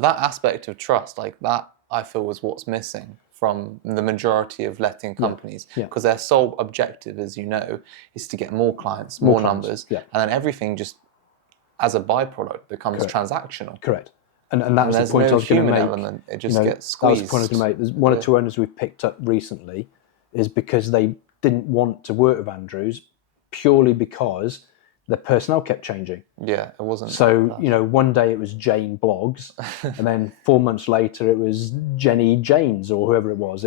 But that aspect of trust, like that, I feel was what's missing from the majority of letting companies, because their sole objective, as you know, is to get more clients, more numbers, and then everything just, as a byproduct, becomes transactional. Correct. And that was the point I was going to make. Element. It just gets squeezed. That was the point I was going to make. There's one or two owners we've picked up recently is because they didn't want to work with Andrews purely because the personnel kept changing. Yeah, it wasn't. So, one day it was Jane Bloggs, and then 4 months later it was Jenny Janes or whoever it was.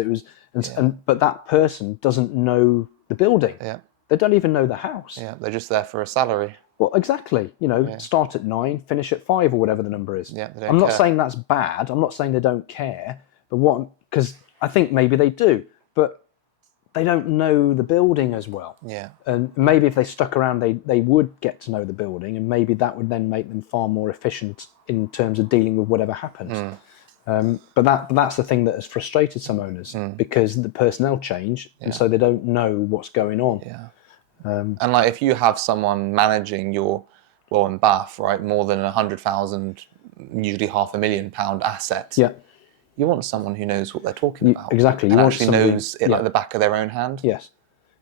But that person doesn't know the building. Yeah. They don't even know the house. Yeah, they're just there for a salary. Well, exactly. Start at 9, finish at 5 or whatever the number is. Yeah, I'm not saying that's bad. I'm not saying they don't care. But because I think maybe they do, but they don't know the building as well. Yeah. And maybe if they stuck around, they would get to know the building, and maybe that would then make them far more efficient in terms of dealing with whatever happens. But that's the thing that has frustrated some owners because the personnel change, and so they don't know what's going on. Yeah. And like if you have someone managing your, well, in Bath, right, more than 100,000, usually £500,000 asset. Yeah. You want someone who knows what they're talking about. Exactly. And actually knows it like the back of their own hand. Yes.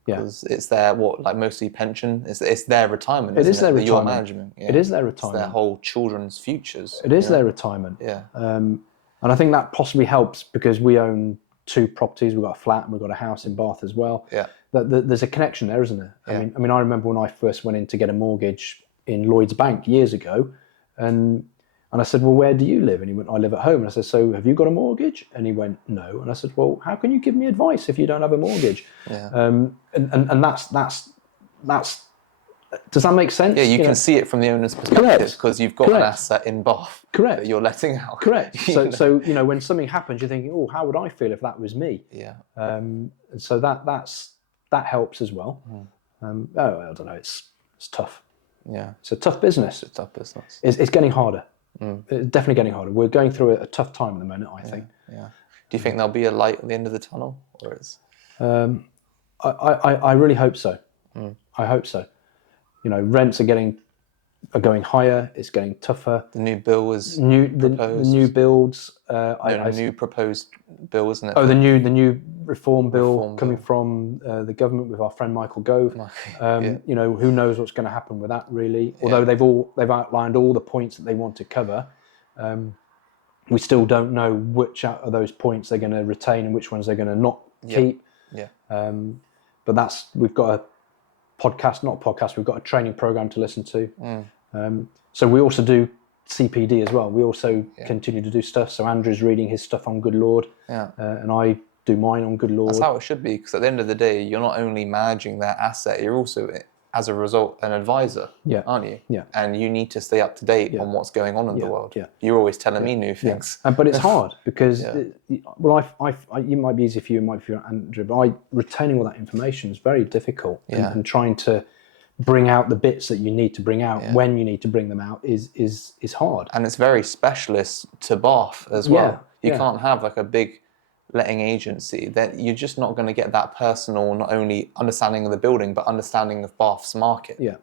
Yeah. Because it's their, mostly pension. It's their retirement. It is their retirement. Your retirement. management. Yeah. It is their retirement. It's their whole children's futures. It is their retirement. Yeah. And I think that possibly helps because we own 2 properties. We've got a flat and we've got a house in Bath as well. Yeah. There's a connection there, isn't there? Yeah. I mean, I remember when I first went in to get a mortgage in Lloyds Bank years ago, and I said, well, where do you live? And he went, I live at home. And I said, so have you got a mortgage? And he went, no. And I said, well, how can you give me advice if you don't have a mortgage? Yeah. And that's does that make sense? Yeah, you can see it from the owner's perspective because you've got an asset in Bath that you're letting out. Correct. So when something happens, you're thinking, oh, how would I feel if that was me? Yeah. And so that helps as well. I don't know. It's tough. Yeah. It's a tough business. It's a tough business. It's getting harder. It's definitely getting harder. We're going through a tough time at the moment, I think. Yeah. Do you think there'll be a light at the end of the tunnel, or is? I really hope so. I hope so. Rents are going higher. It's getting tougher. The new bill was proposed. The new builds. New proposed bill, isn't it? Oh, the new reform bill coming from the government with our friend Michael Gove. Who knows what's going to happen with that really? Although they've outlined all the points that they want to cover, we still don't know which out of those points they're going to retain and which ones they're going to not keep. Yeah. But we've got a podcast, we've got a training program to listen to. So we also do CPD as well. We also continue to do stuff. So Andrew's reading his stuff on Good Lord, and I do mine on Good Lord. That's how it should be, because at the end of the day, you're not only managing their asset, you're also, as a result, an advisor, aren't you? Yeah. And you need to stay up to date on what's going on in the world. Yeah. You're always telling me new things. But it's hard because, it might be easy for you, it might be for Andrew, but retaining all that information is very difficult. And trying to bring out the bits that you need to bring out when you need to bring them out is hard. And it's very specialist to Bath as well. You can't have like a big letting agency, that you're just not going to get that personal, not only understanding of the building, but understanding of Bath's market. Yeah.